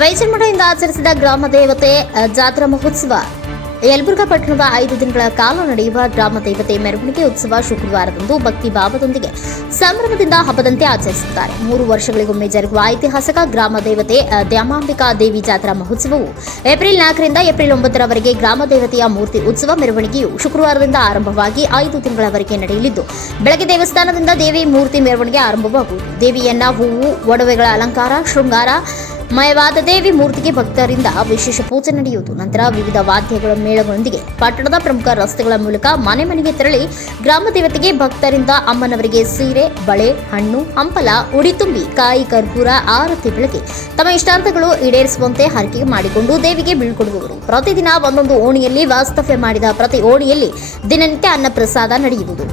ವೈಚಲ್ಮಠದಿಂದ ಆಚರಿಸಿದ ಗ್ರಾಮ ದೇವತೆ ಜಾತ್ರಾ ಮಹೋತ್ಸವ. ಯಲಬುರ್ಗಾ ಪಟ್ಟಣದ 5 ದಿನಗಳ ಕಾಲ ನಡೆಯುವ ಗ್ರಾಮ ದೇವತೆ ಮೆರವಣಿಗೆ ಉತ್ಸವ ಶುಕ್ರವಾರದಂದು ಭಕ್ತಿ ಭಾವದೊಂದಿಗೆ ಸಂಭ್ರಮದಿಂದ ಹಬ್ಬದಂತೆ ಆಚರಿಸುತ್ತಾರೆ. 3 ವರ್ಷಗಳಿಗೊಮ್ಮೆ ಜರುಗುವ ಐತಿಹಾಸಿಕ ಗ್ರಾಮ ದೇವತೆ ದ್ಯಾಮಾಂಬಿಕಾ ದೇವಿ ಜಾತ್ರಾ ಮಹೋತ್ಸವವು ಏಪ್ರಿಲ್ 4ರಿಂದ ಏಪ್ರಿಲ್ 9ರವರೆಗೆ ಗ್ರಾಮ ದೇವತೆಯ ಮೂರ್ತಿ ಉತ್ಸವ ಮೆರವಣಿಗೆಯು ಶುಕ್ರವಾರದಿಂದ ಆರಂಭವಾಗಿ 5 ದಿನಗಳವರೆಗೆ ನಡೆಯಲಿದ್ದು, ಬೆಳಗ್ಗೆ ದೇವಸ್ಥಾನದಿಂದ ದೇವಿ ಮೂರ್ತಿ ಮೆರವಣಿಗೆ ಆರಂಭವಾಗುವುದು. ದೇವಿಯನ್ನ ಹೂವು, ಒಡವೆಗಳ ಅಲಂಕಾರ, ಶೃಂಗಾರ ಮಯವಾದ ದೇವಿ ಮೂರ್ತಿಗೆ ಭಕ್ತರಿಂದ ವಿಶೇಷ ಪೂಜೆ ನಡೆಯುವುದು. ನಂತರ ವಿವಿಧ ವಾದ್ಯಗಳ ಮೇಳಗಳೊಂದಿಗೆ ಪಟ್ಟಣದ ಪ್ರಮುಖ ರಸ್ತೆಗಳ ಮೂಲಕ ಮನೆ ಮನೆಗೆ ತೆರಳಿ ಗ್ರಾಮ ದೇವತೆಗೆ ಭಕ್ತರಿಂದ ಅಮ್ಮನವರಿಗೆ ಸೀರೆ, ಬಳೆ, ಹಣ್ಣು, ಹಂಪಲ, ಉಡಿ ತುಂಬಿ ಕಾಯಿ, ಕರ್ಪೂರ, ಆರತಿ ಬೆಳಗಿ ತಮ್ಮ ಇಷ್ಟಾರ್ಥಗಳು ಈಡೇರಿಸುವಂತೆ ಹರಕೆ ಮಾಡಿಕೊಂಡು ದೇವಿಗೆ ಬೀಳ್ಕೊಡುವವರು. ಪ್ರತಿದಿನ ಒಂದೊಂದು ಓಣಿಯಲ್ಲಿ ವಾಸ್ತವ್ಯ ಮಾಡಿದ ಪ್ರತಿ ಓಣಿಯಲ್ಲಿ ದಿನನಿತ್ಯ ಅನ್ನ ಪ್ರಸಾದ ನಡೆಯುವುದು.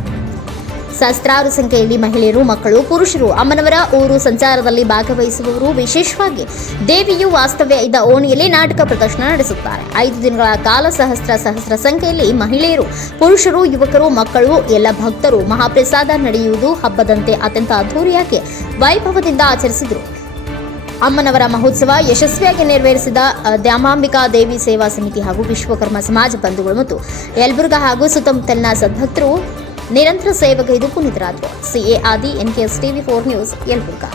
ಸಹಸ್ರಾರು ಸಂಖ್ಯೆಯಲ್ಲಿ ಮಹಿಳೆಯರು, ಮಕ್ಕಳು, ಪುರುಷರು ಅಮ್ಮನವರ ಊರು ಸಂಚಾರದಲ್ಲಿ ಭಾಗವಹಿಸುವವರು. ವಿಶೇಷವಾಗಿ ದೇವಿಯು ವಾಸ್ತವ್ಯ ಇದ್ದ ಓಣಿಯಲ್ಲಿ ನಾಟಕ ಪ್ರದರ್ಶನ ನಡೆಸುತ್ತಾರೆ. 5 ದಿನಗಳ ಕಾಲ ಸಹಸ್ರ ಸಂಖ್ಯೆಯಲ್ಲಿ ಮಹಿಳೆಯರು, ಪುರುಷರು, ಯುವಕರು, ಮಕ್ಕಳು, ಎಲ್ಲ ಭಕ್ತರು ಮಹಾಪ್ರಸಾದ ನಡೆಯುವುದು. ಹಬ್ಬದಂತೆ ಅತ್ಯಂತ ಅದ್ಧೂರಿಯಾಗಿ ವೈಭವದಿಂದ ಆಚರಿಸಿದರು. ಅಮ್ಮನವರ ಮಹೋತ್ಸವ ಯಶಸ್ವಿಯಾಗಿ ನೆರವೇರಿಸಿದ ದ್ಯಾಮಾಂಬಿಕಾ ದೇವಿ ಸೇವಾ ಸಮಿತಿ ಹಾಗೂ ವಿಶ್ವಕರ್ಮ ಸಮಾಜ ಬಂಧುಗಳು ಮತ್ತು ಯಲಬುರ್ಗಾ ಹಾಗೂ ಸುತ್ತಮುತ್ತಲಿನ ಸದ್ಭಕ್ತರು ನಿರಂತರ ಸೇವೆಗೈದು ಪುನೀತರಾದರು. CA ಆದಿ, NKS TV 4 ನ್ಯೂಸ್, ಯಲಬುರ್ಗಾ.